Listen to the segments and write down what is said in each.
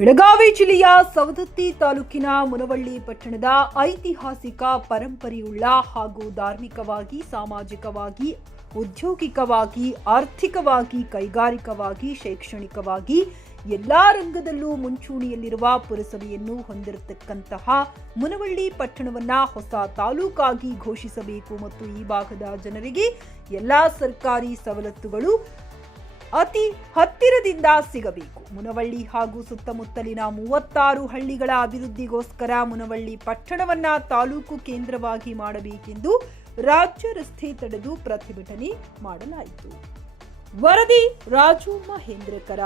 ಬೆಳಗಾವಿ ಜಿಲ್ಲೆಯ ಸವದತ್ತಿ ತಾಲೂಕಿನ ಮುನವಳ್ಳಿ ಪಟ್ಟಣದ ಐತಿಹಾಸಿಕ ಪರಂಪರೆಯುಳ್ಳ ಹಾಗೂ ಧಾರ್ಮಿಕವಾಗಿ, ಸಾಮಾಜಿಕವಾಗಿ, ಉದ್ಯೋಗಿಕವಾಗಿ, ಆರ್ಥಿಕವಾಗಿ, ಕೈಗಾರಿಕವಾಗಿ, ಶೈಕ್ಷಣಿಕವಾಗಿ ಎಲ್ಲಾ ರಂಗದಲ್ಲೂ ಮುಂಚೂಣಿಯಲ್ಲಿರುವ ಪುರಸಭೆಯನ್ನು ಹೊಂದಿರತಕ್ಕಂತಹ ಮುನವಳ್ಳಿ ಪಟ್ಟಣವನ್ನ ಹೊಸ ತಾಲೂಕಾಗಿ ಘೋಷಿಸಬೇಕು ಮತ್ತು ಈ ಭಾಗದ ಜನರಿಗೆ ಎಲ್ಲಾ ಸರ್ಕಾರಿ ಸವಲತ್ತುಗಳು ಅತಿ ಹತ್ತಿರದಿಂದ ಸಿಗಬೇಕು. ಮುನವಳ್ಳಿ ಹಾಗೂ ಸುತ್ತಮುತ್ತಲಿನ 36 ಹಳ್ಳಿಗಳ ಅಭಿವೃದ್ಧಿಗೋಸ್ಕರ ಮುನವಳ್ಳಿ ಪಟ್ಟಣವನ್ನ ತಾಲೂಕು ಕೇಂದ್ರವಾಗಿ ಮಾಡಬೇಕೆಂದು ರಾಜ್ಯ ರಸ್ತೆ ತಡೆದು ಪ್ರತಿಭಟನೆ ಮಾಡಲಾಯಿತು. ವರದಿ ರಾಜು ಮಹೇಂದ್ರಕರ.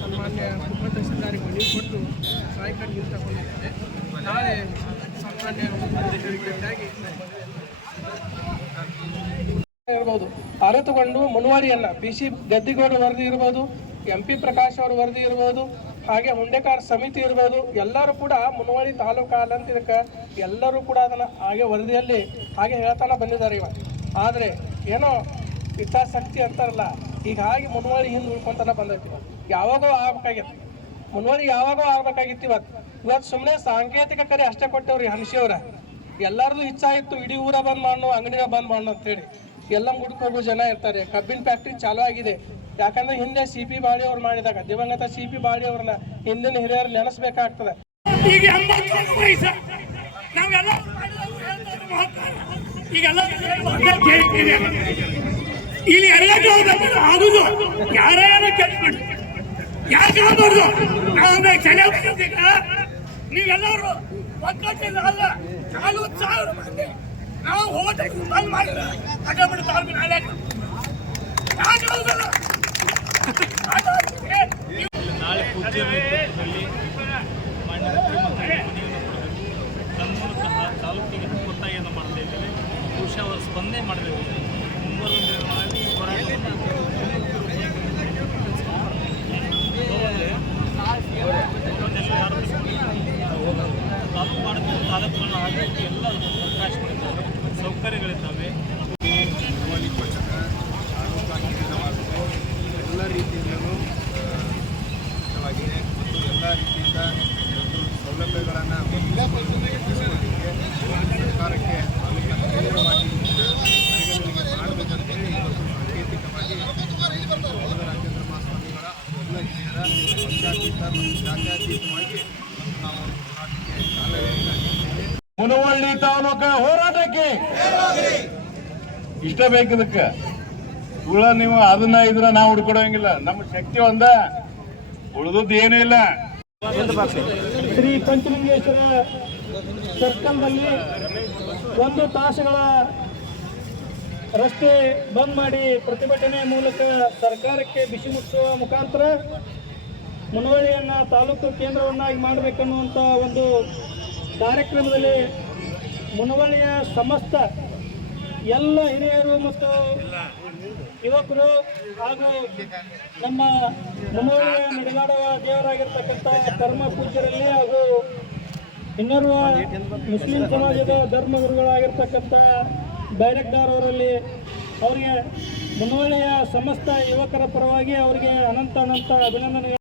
ಸನ್ಮಾನ್ಯ ಉಪಾಧ್ಯಕ್ಷರಿಗೆ ಮನವಿ ಕೊಟ್ಟು ಸಹಾಯಕರಿಗೆ ತಗೊಂಡಿದ್ದೇನೆ. ನಾಳೆ ಸನ್ಮಾನ್ಯ ಇರ್ಬೋದು ಅರಿತುಕೊಂಡು ಮುನ್ವಡಿಯನ್ನ BC ಗದ್ದಿಗೌಡ ವರದಿ ಇರ್ಬೋದು, MP ಪ್ರಕಾಶ್ ಅವರ ವರದಿ ಇರ್ಬೋದು, ಹಾಗೆ ಹುಂಡೆಕಾರ ಸಮಿತಿ ಇರ್ಬೋದು, ಎಲ್ಲರೂ ಕೂಡ ಮುನವಳ್ಳಿ ತಾಲೂಕು ಅಂತ ಇದಕ್ಕೆ ಎಲ್ಲರೂ ಕೂಡ ಅದನ್ನ ಹಾಗೆ ವರದಿಯಲ್ಲಿ ಹಾಗೆ ಹೇಳ್ತಾನೆ ಬಂದಿದ್ದಾರೆ. ಆದರೆ ಏನೋ ಹಿತಾಸಕ್ತಿ ಅಂತಾರಲ್ಲ, ಹೀಗಾಗಿ ಮುನವಳ್ಳಿ ಹಿಂದೆ ಉಳ್ಕೊಂತಾನೆ ಬಂದೈತಿ. ಯಾವಾಗೋ ಆಗ್ಬೇಕಾಗಿತ್ತು ಮುನವಳ್ಳಿ, ಯಾವಾಗೋ ಆಗ್ಬೇಕಾಗಿತ್ತು. ಇವತ್ತು ಸುಮ್ಮನೆ ಸಾಂಕೇತಿಕ ಕರೆ ಅಷ್ಟೇ ಕೊಟ್ಟವ್ರಿ. ಹಂಸಿಯವ್ರ ಎಲ್ಲರದು ಇಚ್ಛಾ ಇತ್ತು ಇಡೀ ಊರ ಬಂದ್ ಮಾಡೋ, ಅಂಗಡಿನ ಬಂದ್ ಮಾಡೋ ಅಂತೇಳಿ ಎಲ್ಲ ಮುಡ್ಕೋಗೋ ಜನ ಇರ್ತಾರೆ. ಕಬ್ಬಿನ ಫ್ಯಾಕ್ಟ್ರಿ ಚಾಲೂ ಆಗಿದೆ. ಯಾಕಂದ್ರೆ ಹಿಂದೆ CP ಬಾಳಿ ಅವ್ರು ಮಾಡಿದಾಗ ದಿವಂಗತ CP ಬಾಳಿ ಅವ್ರನ್ನ ಹಿಂದಿನ ಹಿರಿಯರು ನೆನೆಸ್ಬೇಕಾಗ್ತದೆ. ಇಲ್ಲಿ ಆಗುದು ಯಾರು ಕೆಲ್ಬಿಡು, ಯಾಕೆ ಆಗ್ಬಾರ್ದು? ನೀವೆಲ್ಲರೂ ಒಕ್ಕಟ್ಟಿಲ್ಲ ಅಲ್ಲ, 40,000 ಮಂದಿ ನಾವು ಹೋಟೆಲ್ ಬಂದ್ ಮಾಡಿದ್ರೆ ಅಡ್ಡಬಿಟ್ಟು ತಾಲೂಕು ನಾಳೆ ಯಾಕೆ ಹೌದಲ್ಲ. ನಾಳೆ ಪೂಜ್ಯ ನೇತೃತ್ವದಲ್ಲಿ ಮಾನ್ಯ ಮುಖ್ಯಮಂತ್ರಿ ಮನವಿಯನ್ನು ಕೊಡಬೇಕು. ತನ್ಮೂಲಕ ತಾಲೂಕಿಗೆ ಒತ್ತಾಯವನ್ನು ಮಾಡ್ತಾ ಇದ್ದೇವೆ. ಬಹುಶಃ ಅವರು ಸ್ಪಂದನೆ ಮಾಡಬೇಕು. ಮುಂಬರುವ ದಿನಗಳಲ್ಲಿ ಹೋರಾಟವನ್ನು ತಾಲೂಕು ಮಾಡಬೇಕು. ತಾಲೂಕುಗಳನ್ನ ಆಗಲಿಕ್ಕೆ ಎಲ್ಲ ಅವಕಾಶಗಳಿದ್ದಾವೆ, ಸೌಕರ್ಯಗಳಿದ್ದಾವೆ. ಎಲ್ಲ ರೀತಿಯಿಂದಲೂ ಆಗಿದೆ ಮತ್ತು ಎಲ್ಲ ರೀತಿಯಿಂದ ಸೌಲಭ್ಯಗಳನ್ನು ಸರ್ಕಾರಕ್ಕೆ ನೇರವಾಗಿ ಮಾಡಬೇಕಂತೇಳಿ ಇವತ್ತು ಸಾಂಕೇತಿಕವಾಗಿ ರಾಜೇಂದ್ರ ಮಹಾಸ್ವಾಮಿಗಳ ಎಲ್ಲ ಹಿರಿಯರ ಪಕ್ಷಾತೀತ ಮತ್ತು ಜಾತ್ಯತೀತವಾಗಿ ನಾವು ಹೋರಾಟಕ್ಕೆ ಚಾಲನೆ. ಮುನವಳ್ಳಿ ತಾಲೂಕ ಹೋರಾಟಕ್ಕೆ ಇಷ್ಟ ಬೇಕಿದಕ್ಕೆ ನೀವು ಅದನ್ನ ಇದ್ರ ನಾವು ಹುಡ್ಕೊಡಂಗಿಲ್ಲ. ನಮ್ಮ ಶಕ್ತಿ ಒಂದ, ಉಳಿದದ್ದು ಏನೂ ಇಲ್ಲ. ಶ್ರೀ ಪಂಚಲಿಂಗೇಶ್ವರ ಸರ್ಕಲ್ನಲ್ಲಿ 1 ತಾಸುಗಳ ರಸ್ತೆ ಬಂದ್ ಮಾಡಿ ಪ್ರತಿಭಟನೆ ಮೂಲಕ ಸರ್ಕಾರಕ್ಕೆ ಬಿಸಿ ಮುಟ್ಟಿಸುವ ಮುಖಾಂತರ ಮುನವಳ್ಳಿಯನ್ನ ತಾಲೂಕು ಕೇಂದ್ರವನ್ನಾಗಿ ಮಾಡಬೇಕನ್ನುವಂಥ ಒಂದು ಕಾರ್ಯಕ್ರಮದಲ್ಲಿ ಮುನವಳ್ಳಿಯ ಸಮಸ್ತ ಎಲ್ಲ ಹಿರಿಯರು ಮತ್ತು ಯುವಕರು ಹಾಗೂ ನಮ್ಮ ಮುನವಳ್ಳಿಯ ನಡೆದಾಡುವ ದೇವರಾಗಿರ್ತಕ್ಕಂಥ ಧರ್ಮ ಪೂಜ್ಯರಲ್ಲಿ ಹಾಗೂ ಇನ್ನೋರ್ವ ಮುಸ್ಲಿಂ ಸಮಾಜದ ಧರ್ಮಗುರುಗಳಾಗಿರ್ತಕ್ಕಂಥ ಬೈರಕ್ದಾರ್ ಅವರಲ್ಲಿ ಅವರಿಗೆ ಮುನವಳ್ಳಿಯ ಸಮಸ್ತ ಯುವಕರ ಪರವಾಗಿ ಅವರಿಗೆ ಅನಂತ ಅಭಿನಂದನೆ.